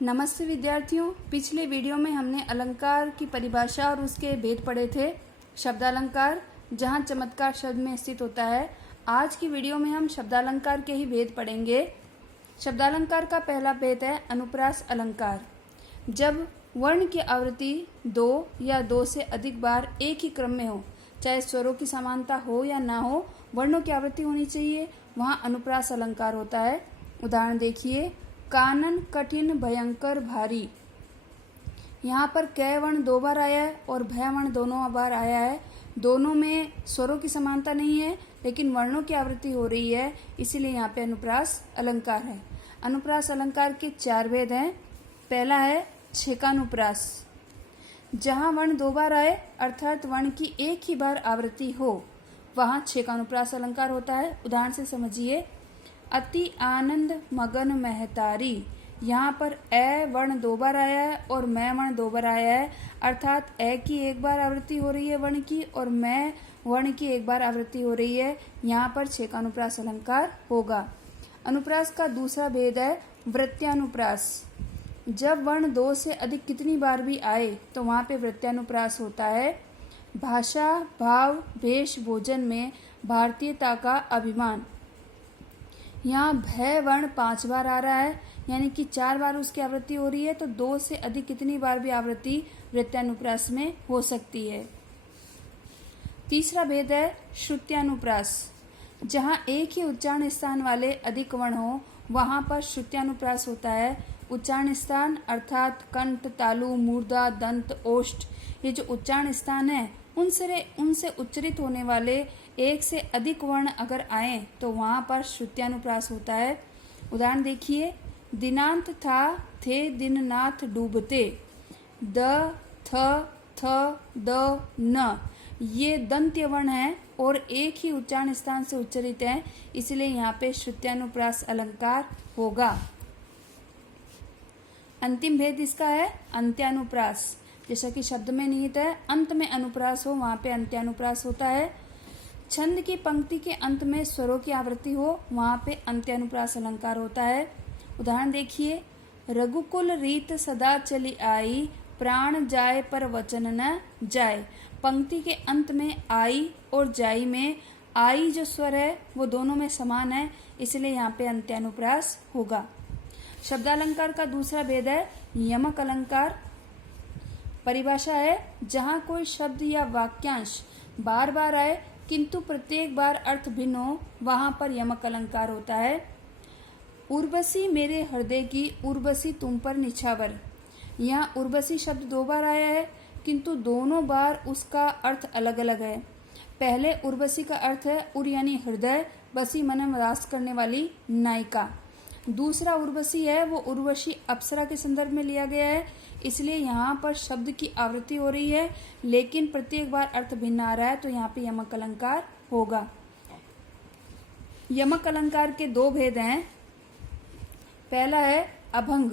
नमस्ते विद्यार्थियों, पिछले वीडियो में हमने अलंकार की परिभाषा और उसके भेद पढ़े थे। शब्दालंकार जहाँ चमत्कार शब्द में स्थित होता है। आज की वीडियो में हम शब्दालंकार के ही भेद पढ़ेंगे। शब्दालंकार का पहला भेद है अनुप्रास अलंकार। जब वर्ण की आवृत्ति 2 या 2 से अधिक बार एक ही क्रम में हो, चाहे स्वरों की समानता हो या ना हो, वर्णों की आवृत्ति होनी चाहिए, वहाँ अनुप्रास अलंकार होता है। उदाहरण देखिए, कानन कठिन भयंकर भारी। यहाँ पर कै वर्ण 2 बार आया है और भय वर्ण दोनों बार आया है। दोनों में स्वरों की समानता नहीं है, लेकिन वर्णों की आवृत्ति हो रही है, इसीलिए यहाँ पे अनुप्रास अलंकार है। अनुप्रास अलंकार के 4 भेद हैं। पहला है छेकानुप्रास। जहाँ वर्ण 2 बार आए अर्थात वर्ण की एक ही बार आवृत्ति हो, वहाँ छेकानुप्रास अलंकार होता है। उदाहरण से समझिए, अति आनंद मगन महतारी। यहाँ पर ए वर्ण 2 बार आया है और मैं वर्ण 2 बार आया है, अर्थात ए की एक बार आवृत्ति हो रही है वर्ण की और मैं वर्ण की एक बार आवृत्ति हो रही है। यहाँ पर छेकानुप्रास अलंकार होगा। अनुप्रास का दूसरा भेद है वृत्त्यानुप्रास। जब वर्ण 2 से अधिक कितनी बार भी आए तो वहाँ पे वृत्त्यानुप्रास होता है। भाषा, भाव, भेष, भोजन में भारतीयता का अभिमान। यहाँ भय वर्ण 5 बार आ रहा है, यानी कि 4 बार उसकी आवृत्ति हो रही है, तो 2 से अधिक कितनी बार भी आवृत्ति वृत्त्यानुप्रास में हो सकती है। तीसरा भेद है श्रुत्यानुप्रास। जहाँ एक ही उच्चारण स्थान वाले अधिक वर्ण हो, वहाँ पर श्रुत्यानुप्रास होता है। उच्चारण स्थान अर्थात कंठ, तालु, मूर्धा, दंत, ओष्ठ, ये जो उच्चारण स्थान है उनसे उच्चरित होने वाले एक से अधिक वर्ण अगर आए तो वहाँ पर श्रुत्यानुप्रास होता है। उदाहरण देखिए, दिनांत था, थे दिननाथ डूबते। द, थ, द, न, ये दंत्य वर्ण है और एक ही उच्चारण स्थान से उच्चरित है, इसलिए यहाँ पे श्रुत्यानुप्रास अलंकार होगा। अंतिम भेद इसका है अंत्यानुप्रास। जैसा कि शब्द में निहित है, अंत में अनुप्रास हो, वहाँ पे अंत्यानुप्रास होता है। छंद की पंक्ति के अंत में स्वरों की आवृत्ति हो, वहाँ पे अंत्यानुप्रास अलंकार होता है। उदाहरण देखिए, रघुकुल रीत सदा चली आई, प्राण जाए पर वचन न जाए। पंक्ति के अंत में आई और जाई में आई जो स्वर है वो दोनों में समान है, इसलिए यहाँ पे अंत्यानुप्रास होगा। शब्दालंकार का दूसरा भेद है यमक अलंकार। परिभाषा है, जहाँ कोई शब्द या वाक्यांश बार बार आए किंतु प्रत्येक बार अर्थ भिन्न हो, वहाँ पर यमक अलंकार होता है। उर्वशी मेरे हृदय की, उर्वशी तुम पर निछावर। यहाँ उर्वशी शब्द 2 बार आया है, किंतु दोनों बार उसका अर्थ अलग अलग है। पहले उर्वशी का अर्थ है उर यानी हृदय, बसी मन में वास करने वाली नायिका। दूसरा उर्वशी है वो उर्वशी अप्सरा के संदर्भ में लिया गया है, इसलिए यहाँ पर शब्द की आवृत्ति हो रही है, लेकिन प्रत्येक बार अर्थ भिन्न आ रहा है, तो यहाँ पे यमक अलंकार होगा। यमक अलंकार के 2 भेद हैं। पहला है अभंग।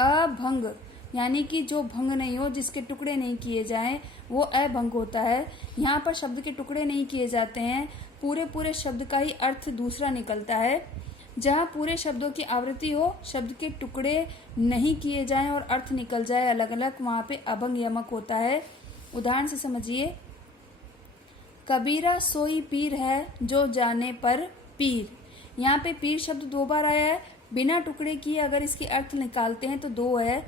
अभंग यानी कि जो भंग नहीं हो, जिसके टुकड़े नहीं किए जाएं, वो अभंग होता है। यहाँ पर शब्द के टुकड़े नहीं किए जाते हैं, पूरे शब्द का ही अर्थ दूसरा निकलता है। जहाँ पूरे शब्दों की आवृत्ति हो, शब्द के टुकड़े नहीं किए जाएं और अर्थ निकल जाए अलग अलग, वहाँ पे अभंग यमक होता है। उदाहरण से समझिए, कबीरा सोई पीर है जो जाने पर पीर। यहाँ पे पीर शब्द 2 बार आया है, बिना टुकड़े किए अगर इसके अर्थ निकालते हैं तो 2 है।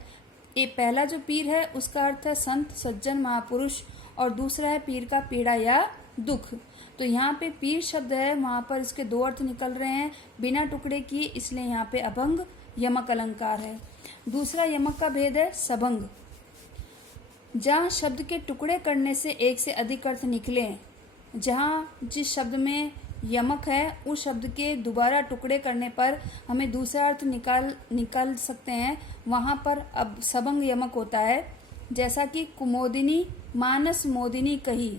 पहला जो पीर है उसका अर्थ है संत, सज्जन, महापुरुष, और दूसरा है पीर का पीड़ा या दुख। तो यहाँ पे पीर शब्द है, वहाँ पर इसके 2 अर्थ निकल रहे हैं बिना टुकड़े किए, इसलिए यहाँ पे अभंग यमक अलंकार है। दूसरा यमक का भेद है सबंग। जहाँ शब्द के टुकड़े करने से एक से अधिक अर्थ निकले, जहाँ जिस शब्द में यमक है उस शब्द के दोबारा टुकड़े करने पर हमें दूसरा अर्थ निकाल सकते हैं, वहाँ पर अब सबंग यमक होता है। जैसा कि कुमोदिनी मानस मोदिनी कही।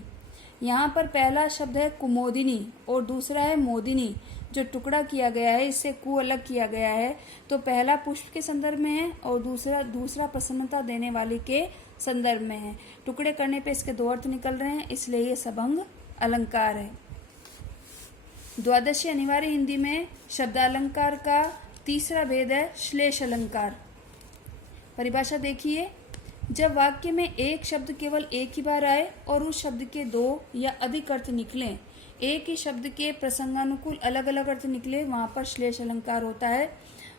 यहाँ पर पहला शब्द है कुमोदिनी और दूसरा है मोदिनी, जो टुकड़ा किया गया है, इससे कु अलग किया गया है, तो पहला पुष्प के संदर्भ में है और दूसरा प्रसन्नता देने वाली के संदर्भ में है। टुकड़े करने पे इसके 2 अर्थ निकल रहे हैं, इसलिए ये सबंग अलंकार है। द्वादशी अनिवार्य हिंदी में शब्दालंकार का तीसरा भेद है श्लेष अलंकार। परिभाषा देखिए, जब वाक्य में एक शब्द केवल एक ही बार आए और उस शब्द के दो या अधिक अर्थ निकलें, एक ही शब्द के प्रसंगानुकूल अलग अलग अर्थ निकले, वहां पर श्लेष अलंकार होता है।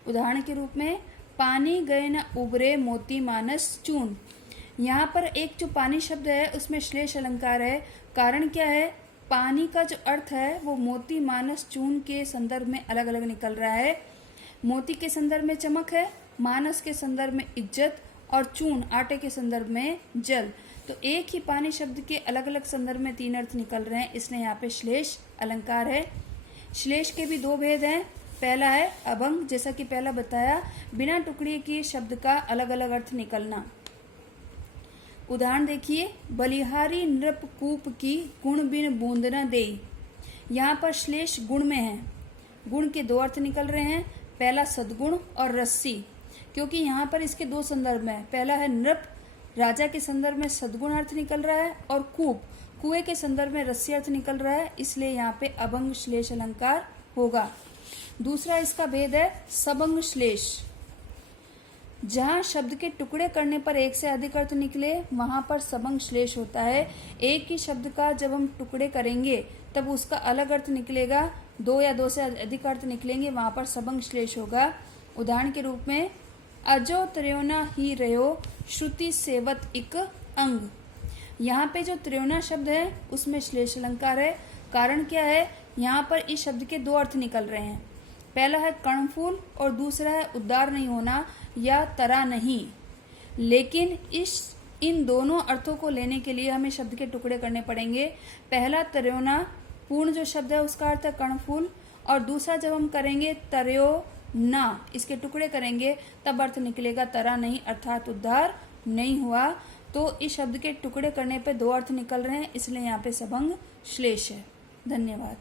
उदाहरण के रूप में पानी गए न उबरे मोती मानस चून। यहाँ पर एक जो पानी शब्द है उसमें श्लेष अलंकार है। कारण क्या है? पानी का जो अर्थ है वो मोती मानस चून के संदर्भ में अलग अलग निकल रहा है। मोती के संदर्भ में चमक है, मानस के संदर्भ में इज्जत और चून आटे के संदर्भ में जल। तो एक ही पानी शब्द के अलग अलग संदर्भ में तीन अर्थ निकल रहे हैं, इसलिए यहाँ पे श्लेष अलंकार है। श्लेष के भी दो भेद हैं। पहला है अभंग, जैसा कि पहला बताया, बिना टुकड़े के शब्द का अलग अलग अर्थ निकलना। उदाहरण देखिए, बलिहारी नृप कूप की गुण बिन बूंद न देई। यहाँ पर श्लेष गुण में है। गुण के दो अर्थ निकल रहे हैं, पहला सद्गुण और रस्सी, क्योंकि यहाँ पर इसके दो संदर्भ में, पहला है नृप, राजा के संदर्भ में सद्गुण अर्थ निकल रहा है, और कूप, कुएं के संदर्भ में रस्सी अर्थ निकल रहा है, इसलिए यहाँ पे अभंग श्लेष अलंकार होगा। दूसरा इसका भेद है सबंग श्लेष। जहाँ शब्द के टुकड़े करने पर एक से अधिक अर्थ निकले वहां पर सबंग श्लेष होता है। एक ही शब्द का जब हम टुकड़े करेंगे तब उसका अलग अर्थ निकलेगा, दो या दो से अधिक अर्थ निकलेंगे, वहां पर सबंग श्लेष होगा। उदाहरण के रूप में अजो त्र्योना ही रहो श्रुति सेवत इक अंग। यहाँ पे जो त्र्योना शब्द है उसमें श्लेष अलंकार है। कारण क्या है? यहाँ पर इस शब्द के दो अर्थ निकल रहे हैं, पहला है कर्णफूल और दूसरा है उद्धार नहीं होना या तरा नहीं। लेकिन इन दोनों अर्थों को लेने के लिए हमें शब्द के टुकड़े करने पड़ेंगे। पहला त्र्योना पूर्ण जो शब्द है उसका अर्थ है कर्णफूल, और दूसरा जब हम करेंगे तर्यो ना, इसके टुकड़े करेंगे तब अर्थ निकलेगा तरा नहीं, अर्थात उद्धार नहीं हुआ। तो इस शब्द के टुकड़े करने पे दो अर्थ निकल रहे हैं, इसलिए यहाँ पे सबंग श्लेष है। धन्यवाद।